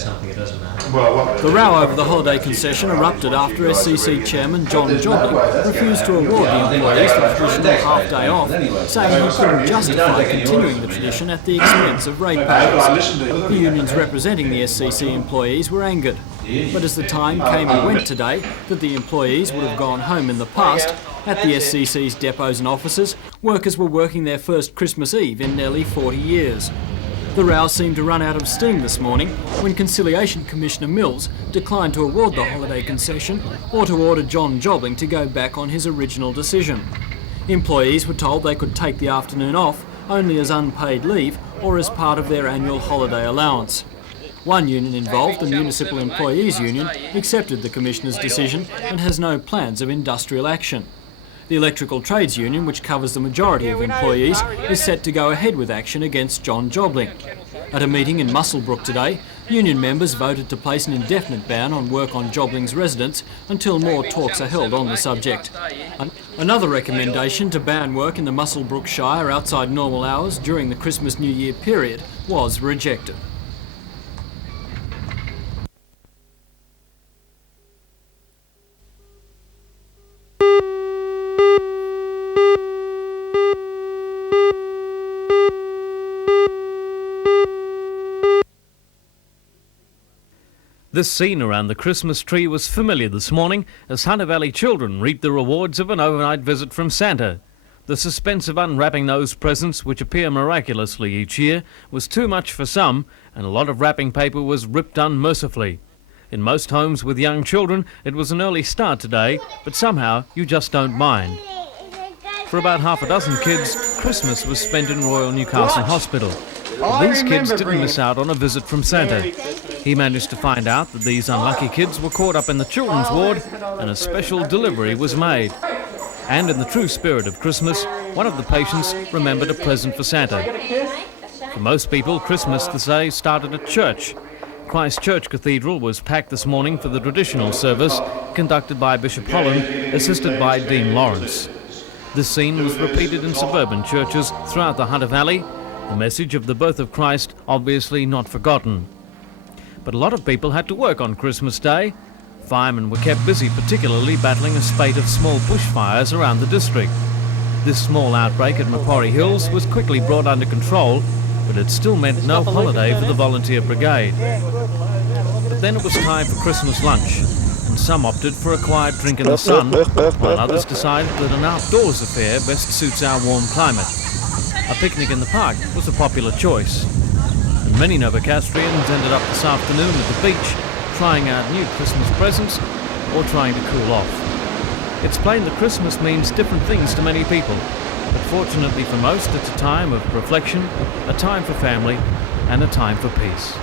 something, it doesn't matter. The row over the holiday concession erupted after SCC Chairman John Jobling refused to award the employees the traditional half-day off, saying he couldn't justify continuing the tradition at the expense of ratepayers. The unions representing the SCC employees were angered. But as the time came and went today that the employees would have gone home in the past, at the SCC's depots and offices, workers were working their first Christmas Eve in nearly 40 years. The row seemed to run out of steam this morning when Conciliation Commissioner Mills declined to award the holiday concession or to order John Jobling to go back on his original decision. Employees were told they could take the afternoon off only as unpaid leave or as part of their annual holiday allowance. One union involved, the Municipal Employees Union, accepted the Commissioner's decision and has no plans of industrial action. The Electrical Trades Union, which covers the majority of employees, is set to go ahead with action against John Jobling. At a meeting in Muswellbrook today, union members voted to place an indefinite ban on work on Jobling's residence until more talks are held on the subject. Another recommendation to ban work in the Muswellbrook Shire outside normal hours during the Christmas-New Year period was rejected. This scene around the Christmas tree was familiar this morning as Hunter Valley children reaped the rewards of an overnight visit from Santa. The suspense of unwrapping those presents, which appear miraculously each year, was too much for some, and a lot of wrapping paper was ripped unmercifully. In most homes with young children, it was an early start today, but somehow you just don't mind. For about half a dozen kids, Christmas was spent in Royal Newcastle Hospital. But these kids didn't miss out on a visit from Santa. He managed to find out that these unlucky kids were caught up in the children's ward and a special delivery was made. And in the true spirit of Christmas, one of the patients remembered a present for Santa. For most people, Christmas, they say, started at church. Christchurch Cathedral was packed this morning for the traditional service conducted by Bishop Holland, assisted by Dean Lawrence. This scene was repeated in suburban churches throughout the Hunter Valley, the message of the birth of Christ obviously not forgotten. But a lot of people had to work on Christmas Day. Firemen were kept busy, particularly battling a spate of small bushfires around the district. This small outbreak at Macquarie Hills was quickly brought under control, but it still meant no holiday for the volunteer brigade. But then it was time for Christmas lunch, and some opted for a quiet drink in the sun, while others decided that an outdoors affair best suits our warm climate. A picnic in the park was a popular choice. And many Novocastrians ended up this afternoon at the beach, trying out new Christmas presents or trying to cool off. It's plain that Christmas means different things to many people, but fortunately for most it's a time of reflection, a time for family, and a time for peace.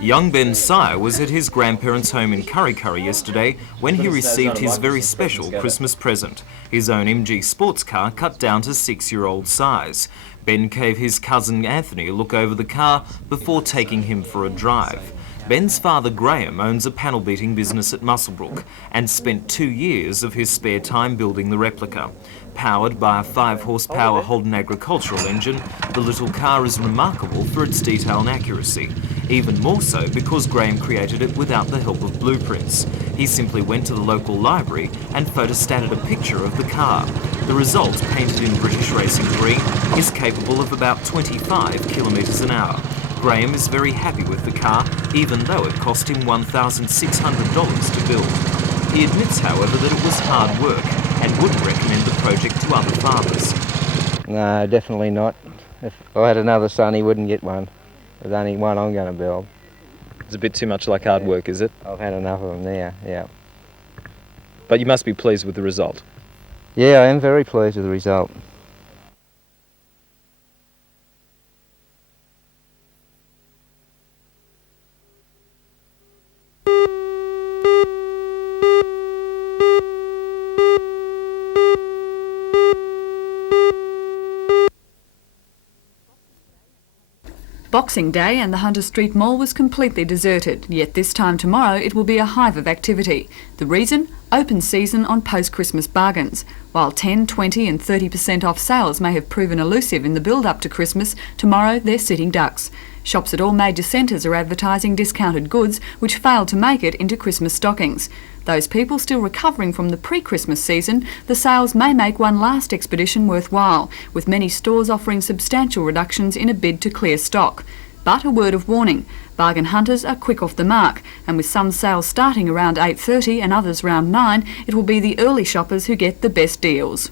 Young Ben Sire was at his grandparents' home in Kurri Kurri yesterday when he received his very special Christmas present, his own MG sports car cut down to 6-year-old size. Ben gave his cousin Anthony a look over the car before taking him for a drive. Ben's father Graham owns a panel beating business at Muswellbrook and spent 2 years of his spare time building the replica. Powered by a 5-horsepower Holden agricultural engine, the little car is remarkable for its detail and accuracy, even more so because Graham created it without the help of blueprints. He simply went to the local library and photostated a picture of the car. The result, painted in British racing green, is capable of about 25 kilometres an hour. Graham is very happy with the car, even though it cost him $1,600 to build. He admits, however, that it was hard work and wouldn't recommend the project to other farmers. No, definitely not. If I had another son, he wouldn't get one. There's only one I'm going to build. It's a bit too much like hard work, is it? I've had enough of them there, yeah. But you must be pleased with the result. Yeah, I am very pleased with the result. Boxing Day and the Hunter Street Mall was completely deserted, yet this time tomorrow it will be a hive of activity. The reason? Open season on post-Christmas bargains. While 10, 20 and 30% off sales may have proven elusive in the build-up to Christmas, tomorrow they're sitting ducks. Shops at all major centres are advertising discounted goods which failed to make it into Christmas stockings. Those people still recovering from the pre-Christmas season, the sales may make one last expedition worthwhile, with many stores offering substantial reductions in a bid to clear stock. But a word of warning, bargain hunters are quick off the mark, and with some sales starting around 8:30 and others around 9, it will be the early shoppers who get the best deals.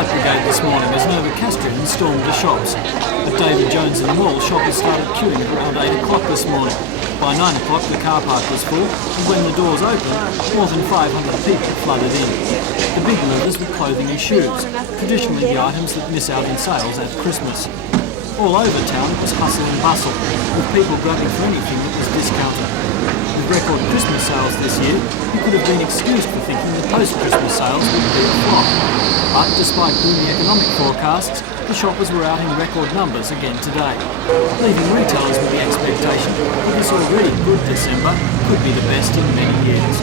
Brigade this morning as Novocastrians stormed the shops. At David Jones in the mall, shoppers started queuing at around 8 o'clock this morning. By 9 o'clock the car park was full, and when the doors opened, more than 500 people flooded in. The big movers were clothing and shoes, traditionally the items that miss out in sales at Christmas. All over town it was hustle and bustle, with people grabbing for anything that was discounted. With record Christmas sales this year, you could have been excused for thinking the post-Christmas sales would be a flop. But despite gloomy economic forecasts, the shoppers were out in record numbers again today, leaving retailers with the expectation that this already good December could be the best in many years.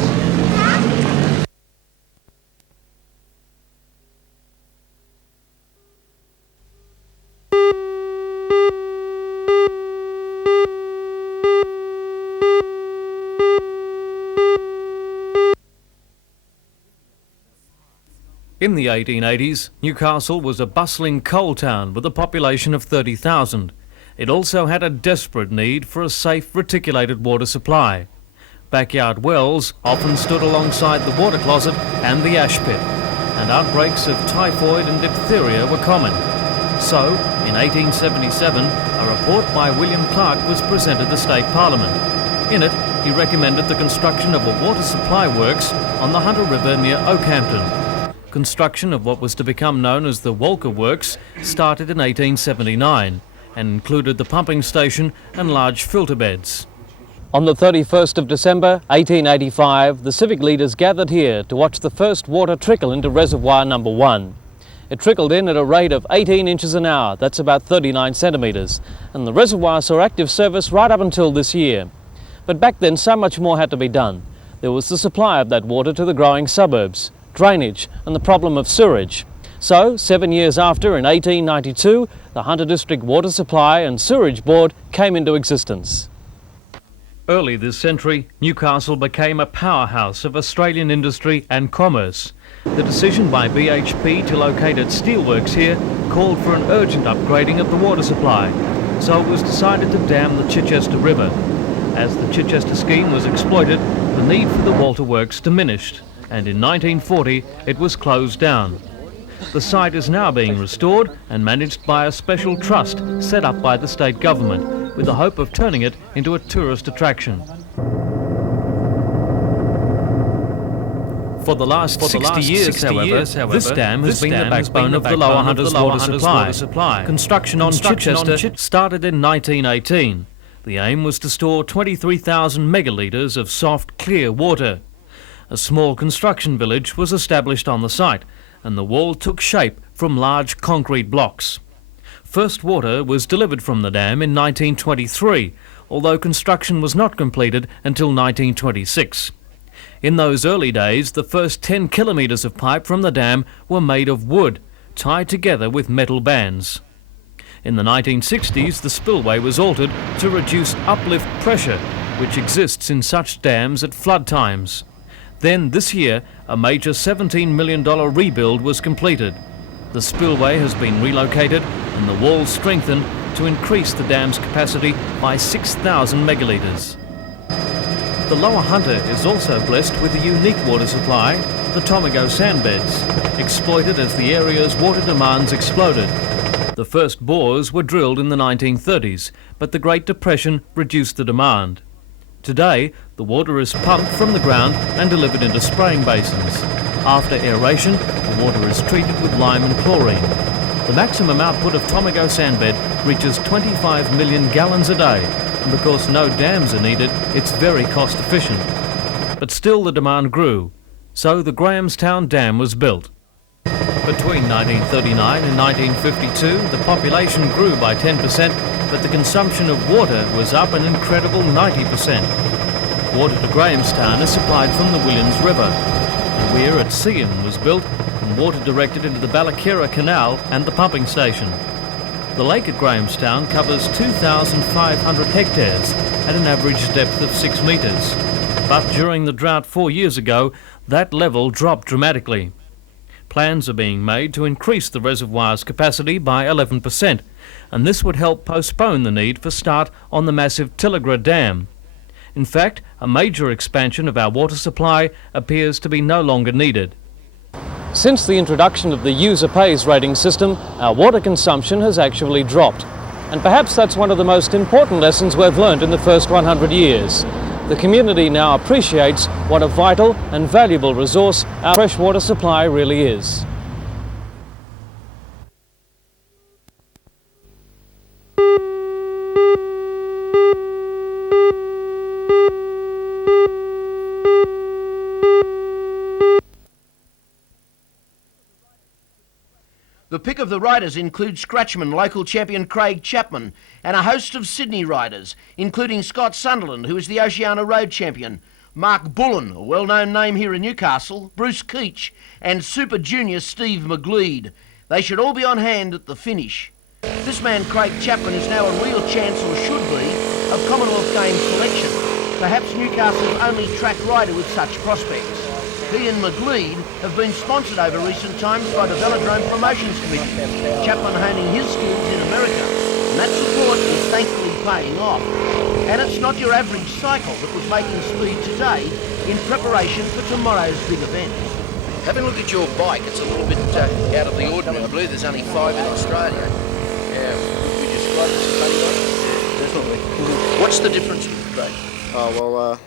In the 1880s, Newcastle was a bustling coal town with a population of 30,000. It also had a desperate need for a safe reticulated water supply. Backyard wells often stood alongside the water closet and the ash pit, and outbreaks of typhoid and diphtheria were common. So, in 1877, a report by William Clark was presented to State Parliament. In it, he recommended the construction of a water supply works on the Hunter River near Oakhampton. Construction of what was to become known as the Walker Works started in 1879 and included the pumping station and large filter beds. On the 31st of December 1885, the civic leaders gathered here to watch the first water trickle into reservoir number 1. It trickled in at a rate of 18 inches an hour, that's about 39 centimetres, and the reservoir saw active service right up until this year. But back then so much more had to be done. There was the supply of that water to the growing suburbs, drainage and the problem of sewerage. So, 7 years after, in 1892, the Hunter District Water Supply and Sewerage Board came into existence. Early this century, Newcastle became a powerhouse of Australian industry and commerce. The decision by BHP to locate its steelworks here called for an urgent upgrading of the water supply, so it was decided to dam the Chichester River. As the Chichester scheme was exploited, the need for the Walter Works diminished, and in 1940 it was closed down. The site is now being restored and managed by a special trust set up by the state government, with the hope of turning it into a tourist attraction. For the last 60 years, however, this dam has been the backbone of the Lower Hunters water supply. Construction on Chichester started in 1918. The aim was to store 23,000 megalitres of soft, clear water. A small construction village was established on the site, and the wall took shape from large concrete blocks. First water was delivered from the dam in 1923, although construction was not completed until 1926. In those early days, the first 10 kilometres of pipe from the dam were made of wood, tied together with metal bands. In the 1960s, the spillway was altered to reduce uplift pressure, which exists in such dams at flood times. Then, this year, a major $17 million rebuild was completed. The spillway has been relocated and the walls strengthened to increase the dam's capacity by 6,000 megalitres. The Lower Hunter is also blessed with a unique water supply, the Tomago sandbeds, exploited as the area's water demands exploded. The first bores were drilled in the 1930s, but the Great Depression reduced the demand. Today, the water is pumped from the ground and delivered into spraying basins. After aeration, the water is treated with lime and chlorine. The maximum output of Tomago sandbed reaches 25 million gallons a day, and because no dams are needed, it's very cost efficient. But still the demand grew, so the Grahamstown Dam was built. Between 1939 and 1952, the population grew by 10%, but the consumption of water was up an incredible 90%. Water to Grahamstown is supplied from the Williams River. The weir at Seaham was built and water directed into the Ballakira Canal and the pumping station. The lake at Grahamstown covers 2,500 hectares at an average depth of 6 metres. But during the drought 4 years ago, that level dropped dramatically. Plans are being made to increase the reservoir's capacity by 11%, and this would help postpone the need for start on the massive Tilligra Dam. In fact, a major expansion of our water supply appears to be no longer needed. Since the introduction of the user pays rating system, our water consumption has actually dropped. And perhaps that's one of the most important lessons we've learned in the first 100 years. The community now appreciates what a vital and valuable resource our freshwater supply really is. The pick of the riders includes Scratchman local champion Craig Chapman and a host of Sydney riders, including Scott Sunderland, who is the Oceania Road champion, Mark Bullen, a well-known name here in Newcastle, Bruce Keach and Super Junior Steve McGleed. They should all be on hand at the finish. This man Craig Chapman is now a real chance, or should be, of Commonwealth Games selection, perhaps Newcastle's only track rider with such prospects. He and McGleed have been sponsored over recent times by the Velodrome Promotions Committee, Chapman honing his skills in America, and that support is thankfully paying off. And it's not your average cycle that was making speed today in preparation for tomorrow's big event. Having a look at your bike, it's a little bit out of the ordinary. I believe there's only 5 in Australia. Would you describe it as a funny bike? Yeah, definitely. What's the difference with the bike? Oh, well,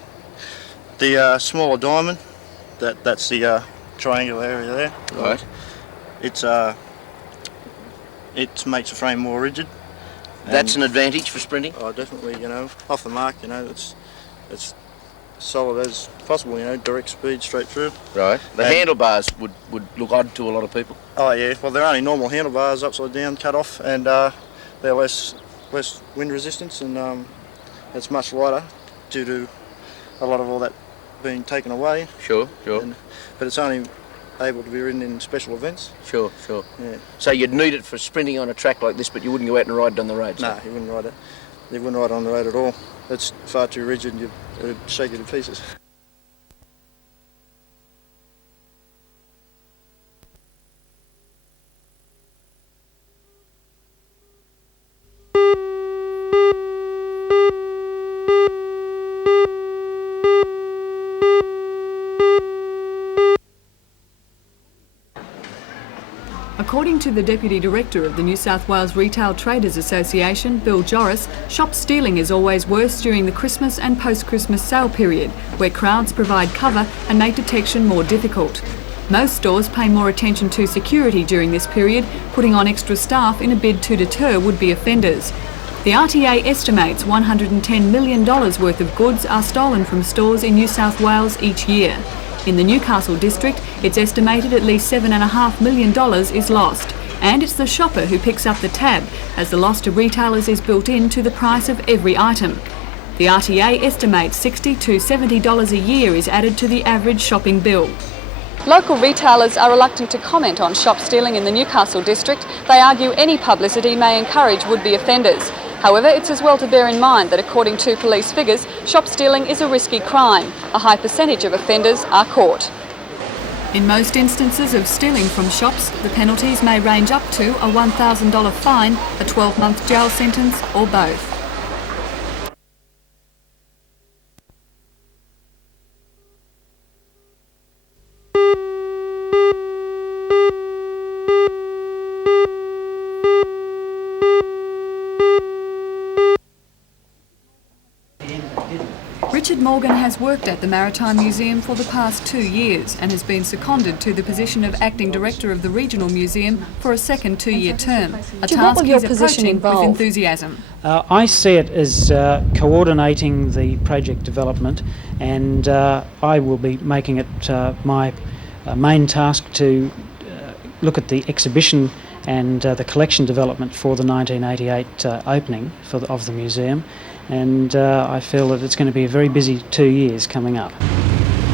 the smaller diamond, that's the triangular area there. Right. It makes the frame more rigid. That's an advantage for sprinting? Oh, definitely, off the mark, it's solid as possible, direct speed straight through. Right. The handlebars would look odd to a lot of people. Oh yeah, well they're only normal handlebars, upside down, cut off, and they're less wind resistance, and it's much lighter due to a lot of all that being taken away. Sure. But it's only able to be ridden in special events. Sure. Yeah. So you'd need it for sprinting on a track like this, but you wouldn't go out and ride it on the road? No, you wouldn't ride it. You wouldn't ride it on the road at all. It's far too rigid, it would shake you to pieces. According to the Deputy Director of the New South Wales Retail Traders Association, Bill Torres, shop stealing is always worse during the Christmas and post-Christmas sale period, where crowds provide cover and make detection more difficult. Most stores pay more attention to security during this period, putting on extra staff in a bid to deter would-be offenders. The RTA estimates $110 million worth of goods are stolen from stores in New South Wales each year. In the Newcastle district, it's estimated at least $7.5 million is lost. And it's the shopper who picks up the tab, as the loss to retailers is built into the price of every item. The RTA estimates $60 to $70 a year is added to the average shopping bill. Local retailers are reluctant to comment on shop stealing in the Newcastle district. They argue any publicity may encourage would-be offenders. However, it's as well to bear in mind that according to police figures, shop stealing is a risky crime. A high percentage of offenders are caught. In most instances of stealing from shops, the penalties may range up to a $1,000 fine, a 12-month jail sentence, or both. Richard Morgan has worked at the Maritime Museum for the past 2 years and has been seconded to the position of Acting Director of the Regional Museum for a second 2-year term, a task he's approaching with enthusiasm. I see it as coordinating the project development, and I will be making it my main task to look at the exhibition and the collection development for the 1988 opening of the museum, and I feel that it's going to be a very busy 2 years coming up.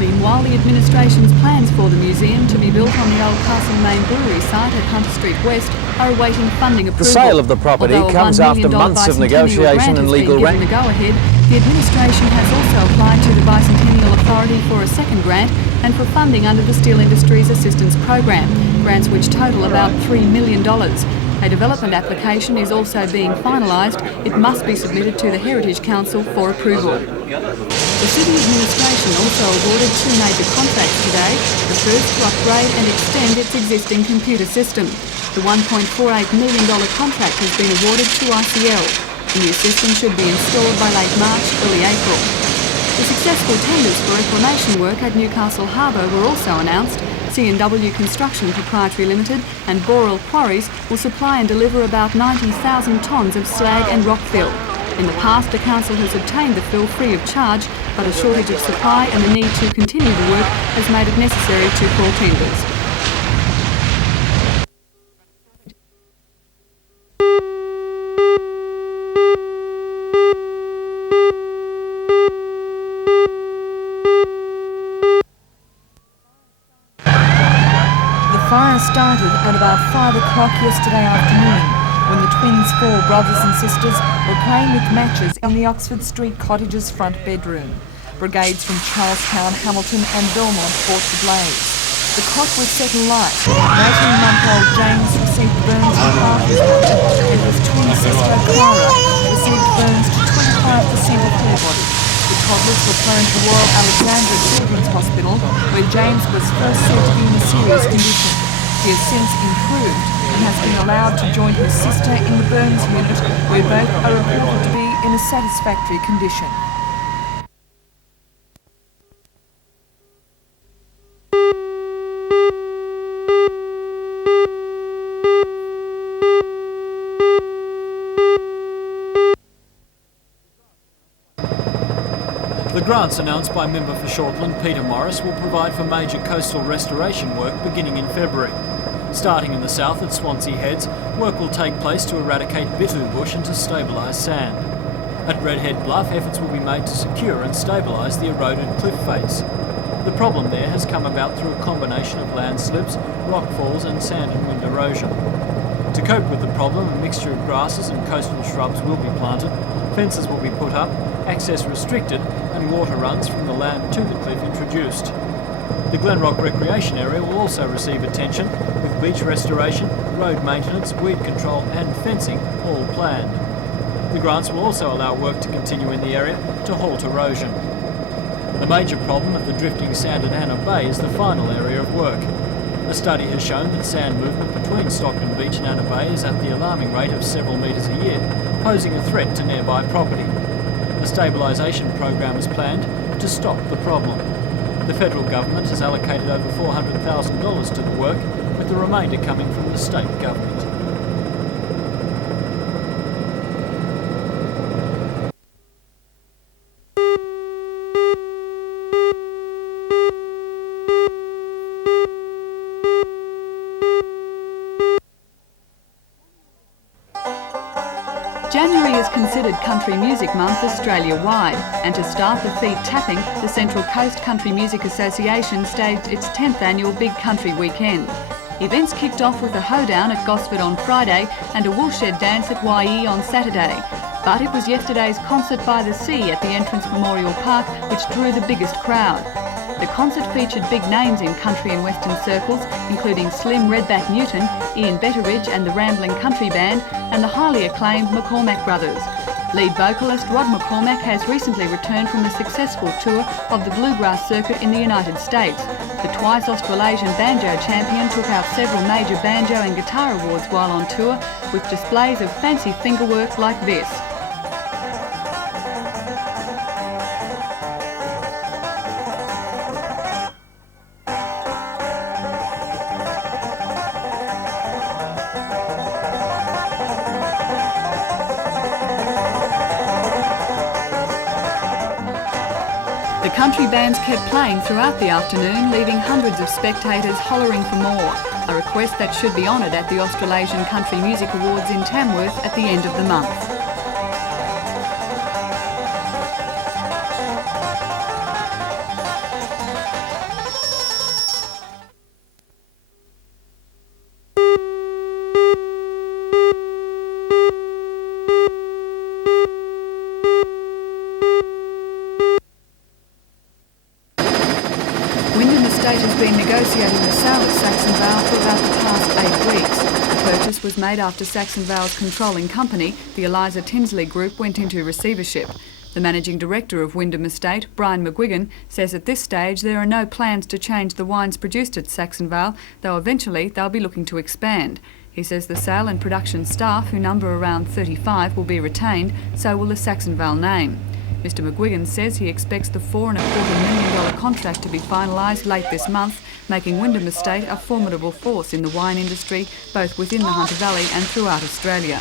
Meanwhile, the administration's plans for the museum to be built on the old Castlemaine Brewery site at Hunter Street West are awaiting funding approval. The sale of the property comes after months of negotiation and legal grant. The go-ahead, the administration has also applied to the Bicentennial Authority for a second grant and for funding under the Steel Industries Assistance Program, grants which total about $3 million. A development application is also being finalised. It must be submitted to the Heritage Council for approval. The City Administration also awarded 2 major contracts today, the first to upgrade and extend its existing computer system. The $1.48 million contract has been awarded to ICL. The new system should be installed by late March, early April. The successful tenders for reclamation work at Newcastle Harbour were also announced. C&W Construction Proprietary Limited and Boral Quarries will supply and deliver about 90,000 tonnes of slag and rock fill. In the past, the council has obtained the fill free of charge, but a shortage of supply and the need to continue the work has made it necessary to call tenders. The fire started at about 5 o'clock yesterday afternoon when the twins' 4 brothers and sisters were playing with matches in the Oxford Street cottage's front bedroom. Brigades from Charlestown, Hamilton and Belmont fought the blaze. The cot was set alight. 18-month-old James received burns to half his body and his twin sister Clara received burns to 25% of her body. The toddlers were flown to Royal Alexandra Children's Hospital, where James was first said to be in a serious condition. He has since improved and has been allowed to join his sister in the burns unit, where both are reported to be in a satisfactory condition. The grants announced by Member for Shortland Peter Morris will provide for major coastal restoration work beginning in February. Starting in the south at Swansea Heads, work will take place to eradicate bitu bush and to stabilise sand. At Redhead Bluff, efforts will be made to secure and stabilise the eroded cliff face. The problem there has come about through a combination of landslips, rock falls and sand and wind erosion. To cope with the problem, a mixture of grasses and coastal shrubs will be planted, fences will be put up, access restricted and water runs from the land to the cliff introduced. The Glenrock Recreation Area will also receive attention, with beach restoration, road maintenance, weed control and fencing all planned. The grants will also allow work to continue in the area to halt erosion. The major problem at the drifting sand at Anna Bay is the final area of work. A study has shown that sand movement between Stockton Beach and Anna Bay is at the alarming rate of several metres a year, posing a threat to nearby property. A stabilisation program is planned to stop the problem. The federal government has allocated over $400,000 to the work, with the remainder coming from the state government. January is considered Country Music Month Australia-wide, and to start the feet tapping, the Central Coast Country Music Association staged its 10th annual Big Country Weekend. Events kicked off with a hoedown at Gosford on Friday and a woolshed dance at YE on Saturday. But it was yesterday's concert by the sea at the Entrance Memorial Park which drew the biggest crowd. The concert featured big names in country and western circles, including Slim Redback Newton, Ian Betteridge and the Rambling Country Band, and the highly acclaimed McCormack Brothers. Lead vocalist Rod McCormack has recently returned from a successful tour of the bluegrass circuit in the United States. The twice Australasian banjo champion took out several major banjo and guitar awards while on tour, with displays of fancy fingerwork like this. The country bands kept playing throughout the afternoon, leaving hundreds of spectators hollering for more, a request that should be honoured at the Australasian Country Music Awards in Tamworth at the end of the month. Strait has been negotiating the sale of Saxon Vale for about the past 8 weeks. The purchase was made after Saxon Vale's controlling company, the Eliza Tinsley Group, went into receivership. The managing director of Wyndham Estate, Brian McGuigan, says at this stage there are no plans to change the wines produced at Saxon Vale, though eventually they'll be looking to expand. He says the sale and production staff, who number around 35, will be retained, so will the Saxon Vale name. Mr McGuigan says he expects the $4.25 million contract to be finalised late this month, making Wyndham Estate a formidable force in the wine industry, both within the Hunter Valley and throughout Australia.